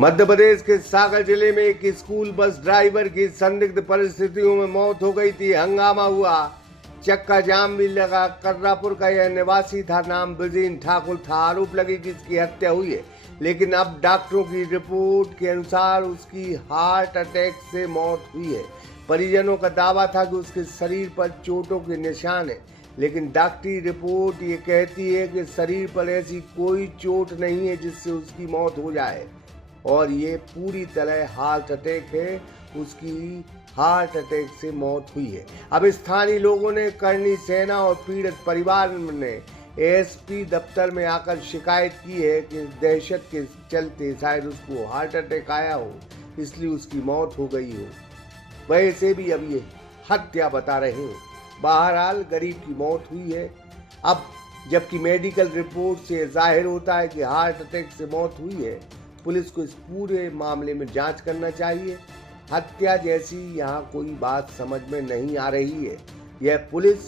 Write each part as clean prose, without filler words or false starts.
मध्य प्रदेश के सागर जिले में एक स्कूल बस ड्राइवर की संदिग्ध परिस्थितियों में मौत हो गई थी। हंगामा हुआ, चक्का जाम भी लगा। कर्रापुर का यह निवासी था, नाम ब्रजेंद्र ठाकुर था। आरोप लगे कि इसकी हत्या हुई है, लेकिन अब डॉक्टरों की रिपोर्ट के अनुसार उसकी हार्ट अटैक से मौत हुई है। परिजनों का दावा था कि उसके शरीर पर चोटों के निशान है, लेकिन डॉक्टरी रिपोर्ट ये कहती है कि शरीर पर ऐसी कोई चोट नहीं है जिससे उसकी मौत हो जाए, और ये पूरी तरह हार्ट अटैक है। उसकी हार्ट अटैक से मौत हुई है। अब स्थानीय लोगों ने, करनी सेना और पीड़ित परिवार ने एसपी दफ्तर में आकर शिकायत की है कि दहशत के चलते शायद उसको हार्ट अटैक आया हो, इसलिए उसकी मौत हो गई हो। वैसे भी अब ये हत्या बता रहे हैं। बहरहाल गरीब की मौत हुई है। अब जबकि मेडिकल रिपोर्ट से जाहिर होता है कि हार्ट अटैक से मौत हुई है, पुलिस को इस पूरे मामले में जांच करना चाहिए। हत्या जैसी यहाँ कोई बात समझ में नहीं आ रही है। यह पुलिस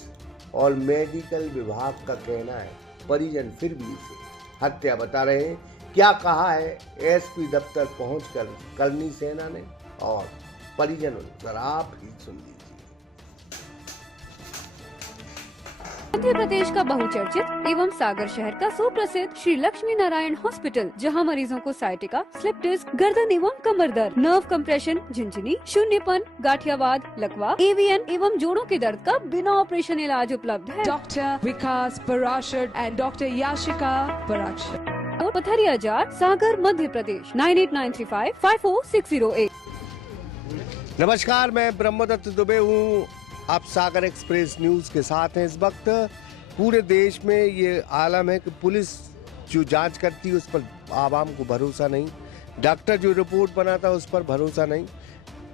और मेडिकल विभाग का कहना है। परिजन फिर भी इसे हत्या बता रहे हैं। क्या कहा है एसपी दफ्तर पहुंचकर करनी सेना ने और परिजनों ने, जरा आप ही सुन लीजिए। मध्य प्रदेश का बहुचर्चित एवं सागर शहर का सुप्रसिद्ध श्री लक्ष्मी नारायण हॉस्पिटल, जहां मरीजों को साइटिका, स्लिप डिस्क, गर्दन एवं कमर दर्द, नर्व कंप्रेशन, झिंझनी, शून्यपन, गाठियावाद, लकवा, एवीएन एवं जोड़ों के दर्द का बिना ऑपरेशन इलाज उपलब्ध है। Doctor Vikas Parashar and doctor Yashika Parashar. और पथरिया जार, सागर, मध्य प्रदेश 9893554608। नमस्कार, मैं ब्रह्मदत्त दुबे हूँ। आप सागर एक्सप्रेस न्यूज के साथ हैं। इस वक्त पूरे देश में ये आलम है कि पुलिस जो जांच करती है उस पर आवाम को भरोसा नहीं, डॉक्टर जो रिपोर्ट बनाता है उस पर भरोसा नहीं,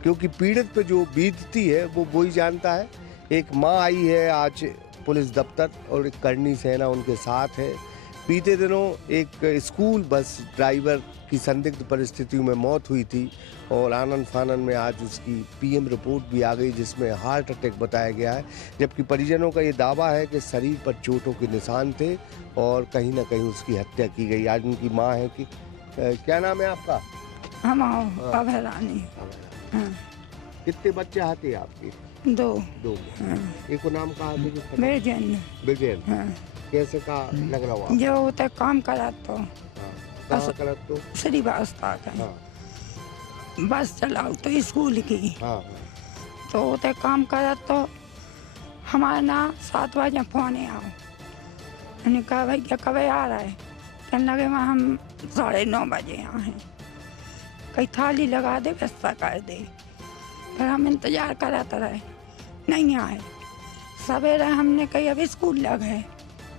क्योंकि पीड़ित पे जो बीतती है वो ही जानता है। एक माँ आई है आज पुलिस दफ्तर और एक करनी सेना उनके साथ है। बीते दिनों एक स्कूल बस ड्राइवर की संदिग्ध परिस्थितियों में मौत हुई थी और आनंद फानन में आज उसकी पीएम रिपोर्ट भी आ गई, जिसमें हार्ट अटैक बताया गया है। जबकि परिजनों का ये दावा है कि शरीर पर चोटों के निशान थे और कहीं ना कहीं उसकी हत्या की गई। आज उनकी माँ है कि क्या नाम है आपका? रानी। कितने बच्चे आते आपके? दो। एक को नाम कहा? बिरजेन। कैसे का लग रहा हुआ? जो होता काम करा तो कहाँ करा तो श्री वास्ता का बस चलाओ तो स्कूल की। तो होते काम करा तो हमारे ना 7 बजे फोन आओ। मैंने कहा भैया कब आ रहा है? कहने लगे वहाँ हम 9:30 बजे यहाँ हैं। कहीं थाली लगा दे, व्यवस्था कर दे। फिर हम इंतजार कराते रहे, नहीं आए। सवेरे हमने कही अब स्कूल लगे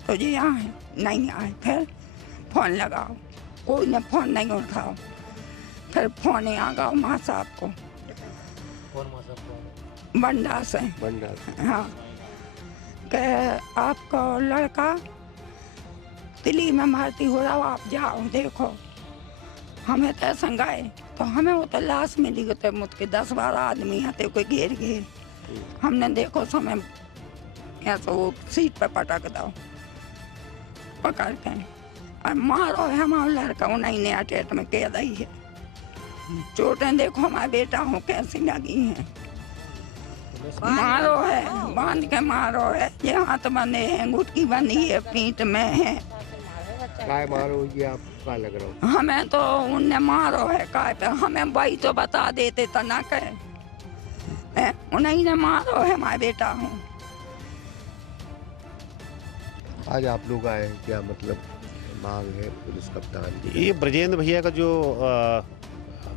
तो जी यहाँ है, नहीं आए। फिर फोन लगाओ, कोई ने फोन नहीं उठाओ। फिर फोन आ गया माँ साहब को, बंडा से। हाँ, कि आपका लड़का दिल्ली में भर्ती हो रहा हो, आप जाओ देखो। हमें तो संगाए तो हमें वो तो लाश मिली गई, मुझके 10-12 आदमी आते कोई घेर हमने देखो समय ऐसा वो सीट पर पटक दो पकड़ के और मारो है। हमारा लड़का उन्हीं ने अटैक में कह रही है। चोटें देखो हमारा बेटा हो कैसी लगी हैं। मारो है, बांध के मारो है। ये हाथ बंधे हैं, गुटकी बंधी है, पीठ में है। काय मारो ये आपका लग रहा हो? हमें तो उनने मारो है काय पे, हमें वही तो बता देते तो ना कहे। उन्हीं ने मारो है, हमारा बेटा हूँ। आज आप लोग आए, क्या मतलब मांग है पुलिस कप्तान की? ये ब्रजेंद्र भैया का जो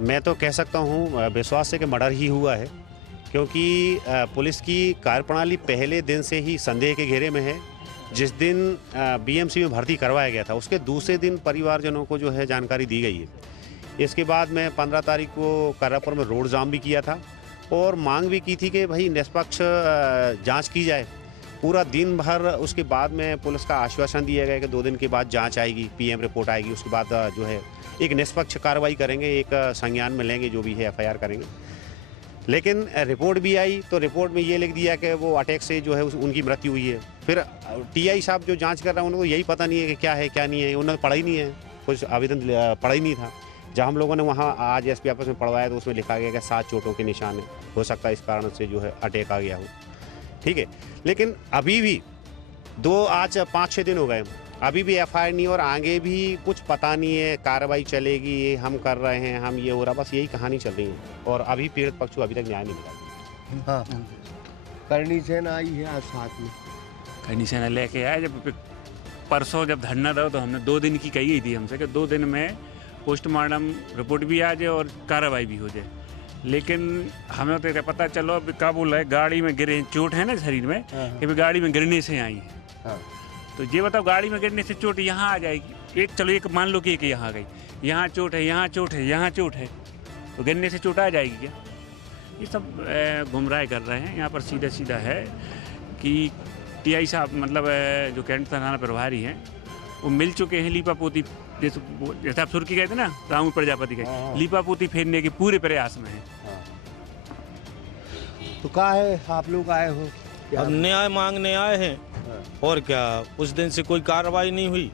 मैं तो कह सकता हूँ विश्वास से कि मर्डर ही हुआ है, क्योंकि पुलिस की कार्यप्रणाली पहले दिन से ही संदेह के घेरे में है। जिस दिन बीएमसी में भर्ती करवाया गया था उसके दूसरे दिन परिवारजनों को जो है जानकारी दी गई है। इसके बाद में 15 तारीख को कर्रापुर में रोड जाम भी किया था और मांग भी की थी कि भाई निष्पक्ष जांच की जाए। पूरा दिन भर उसके बाद में पुलिस का आश्वासन दिया गया कि 2 दिन के बाद जांच आएगी, पीएम रिपोर्ट आएगी, उसके बाद जो है एक निष्पक्ष कार्रवाई करेंगे, एक संज्ञान में लेंगे, जो भी है एफआईआर करेंगे। लेकिन रिपोर्ट भी आई तो रिपोर्ट में ये लिख दिया कि वो अटैक से जो है उनकी मृत्यु हुई है। फिर टीआई साहब जो जांच कर रहे हैं उनको यही पता नहीं है कि क्या है क्या नहीं है, उन्होंने पढ़ा ही नहीं है, कुछ आवेदन पढ़ा ही नहीं था। जब हम लोगों ने वहाँ आज एसपी ऑफिस में पढ़वाया तो उसमें लिखा गया कि 7 चोटों के निशान है, हो सकता है इस कारण से जो है अटैक आ गया हो। ठीक है, लेकिन अभी भी आज 5-6 दिन हो गए, अभी भी FIR नहीं और आगे भी कुछ पता नहीं है, कार्रवाई चलेगी, ये हम कर रहे हैं, हम ये हो रहा, बस यही कहानी चल रही है और अभी पीड़ित पक्ष को अभी तक न्याय नहीं मिला। हाँ, करनी सेना आई है आज साथ में। करनी सेना लेके आए। जब परसों जब धरना दो तो हमने 2 दिन की कही थी हमसे कि 2 दिन में पोस्टमार्टम रिपोर्ट भी आ जाए और कार्रवाई भी हो जाए, लेकिन हमें तो क्या पता चलो अभी क्या बोल रहा है, गाड़ी में गिरे, चोट है ना शरीर में, कि भी गाड़ी में गिरने से आई है। हाँ। तो ये बताओ, गाड़ी में गिरने से चोट यहाँ आ जाएगी, चलो एक मान लो कि एक यहाँ आ गई, यहाँ चोट है, यहाँ चोट है, यहाँ चोट है, तो गिरने से चोट आ जाएगी क्या? ये सब गुमराह कर रहे हैं। यहाँ पर सीधा सीधा है कि TI साहब, मतलब जो कैंट थाना प्रभारी हैं, वो मिल चुके हैं लीपा पोती, जैसे आप सुर्खी गए थे ना, रामू प्रजापति गए, लीपा पोती फेरने के पूरे प्रयास में है। तो क्या है, आप लोग आए हो? अब न्याय मांगने आए हैं और क्या, उस दिन से कोई कार्रवाई नहीं हुई।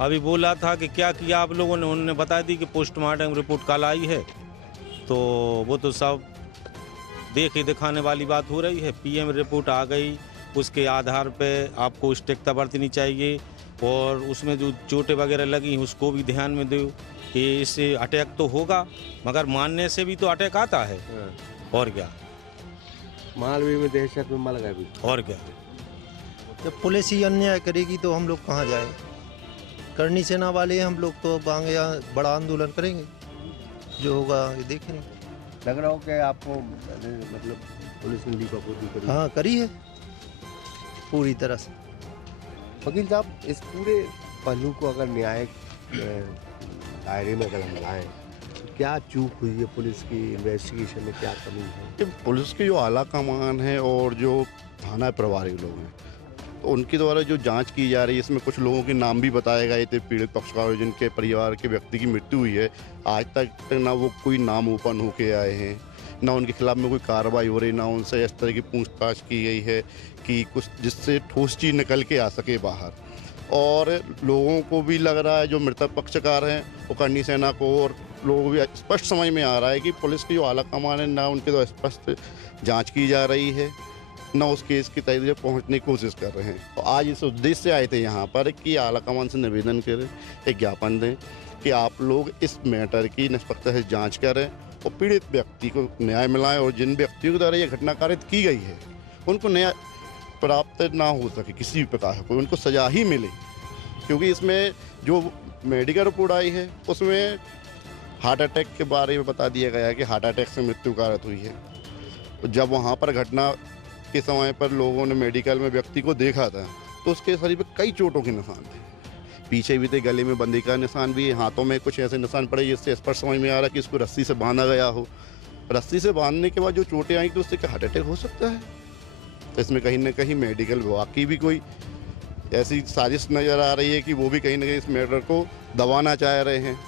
अभी बोला था कि क्या किया आप लोगों ने, उन्होंने बता दी कि पोस्टमार्टम रिपोर्ट कल आई है, तो वो तो सब देखे दिखाने वाली बात हो रही है। PM रिपोर्ट आ गई, उसके आधार पे आपको सतर्कता बरतनी चाहिए और उसमें जो चोटें वगैरह लगी उसको भी ध्यान में दो कि इससे अटैक तो होगा, मगर मानने से भी तो अटैक आता है। और क्या, मालवी में दहशत में मर गए भी। और क्या, जब पुलिस ही अन्याय करेगी तो हम लोग कहाँ जाएं? करनी सेना वाले हम लोग तो आगे बड़ा आंदोलन करेंगे, जो होगा ये देखेंगे। लग रहा हो कि आपको मतलब पुलिस ने लीपापोती करी? हाँ, करी है पूरी तरह से। वकील साहब, इस पूरे पहलू को अगर न्यायिक दायरे में अगर हम लाएं, तो क्या चूक हुई है पुलिस की इन्वेस्टिगेशन में, क्या कमी है? पुलिस के जो आला कमान है और जो थाना प्रभारी लोग हैं, तो उनके द्वारा जो जांच की जा रही है, इसमें कुछ लोगों के नाम भी बताए गए थे पीड़ित पक्षकार जिनके परिवार के व्यक्ति की मृत्यु हुई है। आज तक ना वो कोई नाम ओपन होके आए हैं, ना उनके खिलाफ में कोई कार्रवाई हो रही, ना उनसे इस तरह की पूछताछ की गई है कि कुछ जिससे ठोस चीज़ निकल के आ सके बाहर। और लोगों को भी लग रहा है, जो मृतक पक्षकार हैं वो करनी सेना को, और लोगों को भी स्पष्ट समझ में आ रहा है कि पुलिस की जो आला कमान है, ना उनके तो स्पष्ट जाँच की जा रही है, ना उस केस की तहरीर पहुंचने की कोशिश कर रहे हैं। तो आज इस उद्देश्य से आए थे यहाँ पर कि आला कमान से निवेदन करें, एक ज्ञापन दें कि आप लोग इस मैटर की निष्पक्षता से जांच करें और पीड़ित व्यक्ति को न्याय मिलाएं, और जिन व्यक्तियों के द्वारा ये घटना कारित की गई है उनको न्याय प्राप्त ना हो सके किसी भी प्रकार को, उनको सजा ही मिले। क्योंकि इसमें जो मेडिकल रिपोर्ट आई है उसमें हार्ट अटैक के बारे में बता दिया गया है कि हार्ट अटैक से मृत्यु कारित हुई है। जब वहाँ पर घटना के समय पर लोगों ने मेडिकल में व्यक्ति को देखा था तो उसके शरीर पर कई चोटों के निशान थे, पीछे भी थे, गले में बंदी का निशान भी, हाथों में कुछ ऐसे निशान पड़े जिससे स्पष्ट समझ में आ रहा है कि इसको रस्सी से बांधा गया हो। रस्सी से बांधने के बाद जो चोटें आई तो उससे क्या हार्ट अटैक हो सकता है? तो इसमें कहीं ना कहीं मेडिकल विभाग की भी कोई ऐसी साजिश नज़र आ रही है कि वो भी कहीं ना कहीं इस मैटर को दबाना चाह रहे हैं,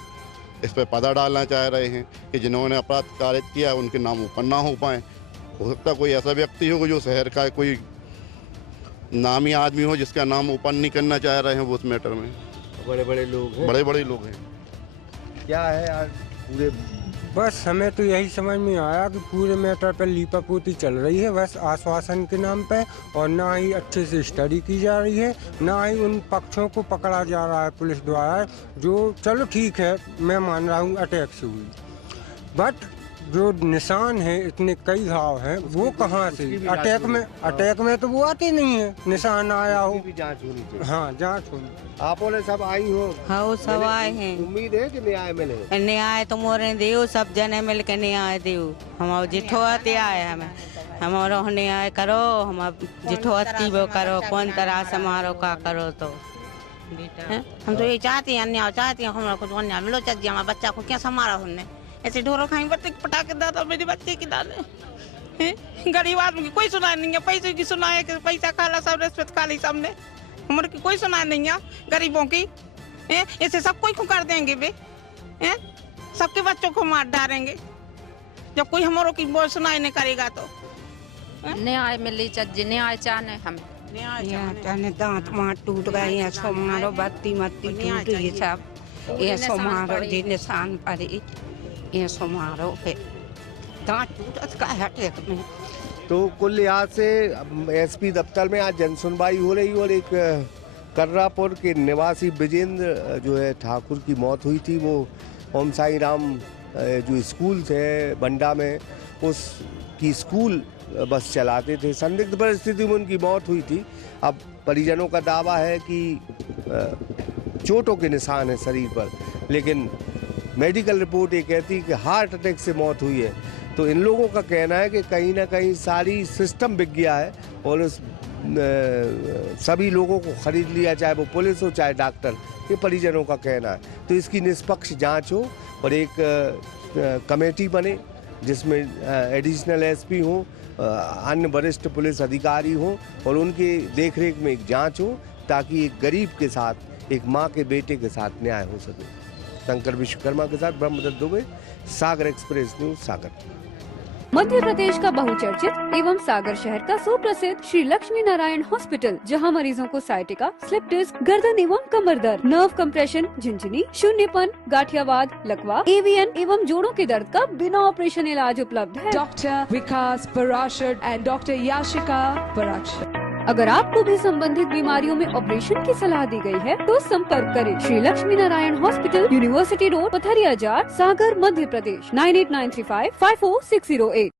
इस पर पर्दा डालना चाह रहे हैं कि जिन्होंने अपराध कारित किया उनके नाम ओपन ना हो पाएँ। हो सकता है कोई ऐसा व्यक्ति हो जो शहर का कोई नामी आदमी हो जिसका नाम ओपन नहीं करना चाह रहे हैं वो उस मैटर में। बड़े बड़े लोग हैं, बड़े लोग हैं। क्या है यार पूरे? बस हमें तो यही समझ में आया कि पूरे मैटर पर लीपापोती चल रही है, बस आश्वासन के नाम पे, और ना ही अच्छे से स्टडी की जा रही है, ना ही उन पक्षों को पकड़ा जा रहा है पुलिस द्वारा। जो चलो ठीक है, मैं मान रहा हूँ अटैक से हुई, बट जो निशान है, इतने कई घाव हैं, वो कहाँ से? अटैक में तो वो आते नहीं है, निशान आया हो। जांच होनी चाहिए। हाँ, जांच होनी। आप बोले सब आई हो? हाँ, वो सब आए हैं। उम्मीद है कि न्याय मिले? न्याय तो मोरे दियो, सब जने मिल के न्याय दियो। हम जिठो आते आए, हमें हमारो न्याय करो, हम जिठो अति वो करो, कौन तरह से मारो का करो। तो हम तो ये चाहते हैं, अन्याय चाहते हैं, हमारा कुछ अन्याय मिलो चाहिए। हमारे बच्चा को क्या संभाला हमने? ऐसे ढोरों खाएंगे, बच्चे पटाखे दादा मेरे बच्चे की डाले। गरीब आदमी की कोई सुनाई नहीं है, पैसे की सुनाई है, पैसा खा ला, सब रिश्वत खा ली सबने, हमारे की कोई सुनाई नहीं है गरीबों की। ऐसे सब कोई को कर देंगे बे, सबके बच्चों को मार डालेंगे जब कोई हमारों की वो सुनाई नहीं करेगा। तो न्याय मिली चाहिए, न्याय चाहने हम दांत मार टूट गए हैं, मारो बत्ती मत्ती टूट गई सब। ये सो मारो जी निशान पड़ी, ये सो मारो पे दांत टूटत का अटैक में। तो कुल लिहाज से एसपी दफ्तर में आज जनसुनवाई हो रही और एक कर्रापुर के निवासी विजेंद्र जो है ठाकुर की मौत हुई थी। वो ओम साई राम जो स्कूल थे बंडा में उसकी स्कूल बस चलाते थे, संदिग्ध परिस्थिति में उनकी मौत हुई थी। अब परिजनों का दावा है कि चोटों के निशान है शरीर पर, लेकिन मेडिकल रिपोर्ट ये कहती है कि हार्ट अटैक से मौत हुई है। तो इन लोगों का कहना है कि कहीं ना कहीं सारी सिस्टम बिक गया है और उस सभी लोगों को खरीद लिया, चाहे वो पुलिस हो चाहे डॉक्टर, ये परिजनों का कहना है। तो इसकी निष्पक्ष जांच हो और एक कमेटी बने जिसमें एडिशनल एसपी हो, अन्य वरिष्ठ पुलिस अधिकारी हो और उनके देखरेख में एक जांच हो, ताकि एक गरीब के साथ, एक माँ के बेटे के साथ न्याय हो सके। शंकर विश्वकर्मा के साथ ब्रह्मदत्त दुबे, सागर एक्सप्रेस न्यूज, सागर। मध्य प्रदेश का बहुचर्चित एवं सागर शहर का सुप्रसिद्ध श्री लक्ष्मी नारायण हॉस्पिटल, जहां मरीजों को साइटिका, स्लिप डिस्क, गर्दन एवं कमर दर्द, नर्व कंप्रेशन, झिंझिनी, शून्यपन, गाठियावाद, लकवा, एवीएन एवं जोड़ों के दर्द का बिना ऑपरेशन इलाज उपलब्ध है। Dr. Vikas Parashar and Dr. Yashika Parashar. अगर आपको भी संबंधित बीमारियों में ऑपरेशन की सलाह दी गई है तो संपर्क करें Shri Lakshmi Narayan hospital, university road, Patharia Jar, Sagar, Madhya Pradesh 9893554608।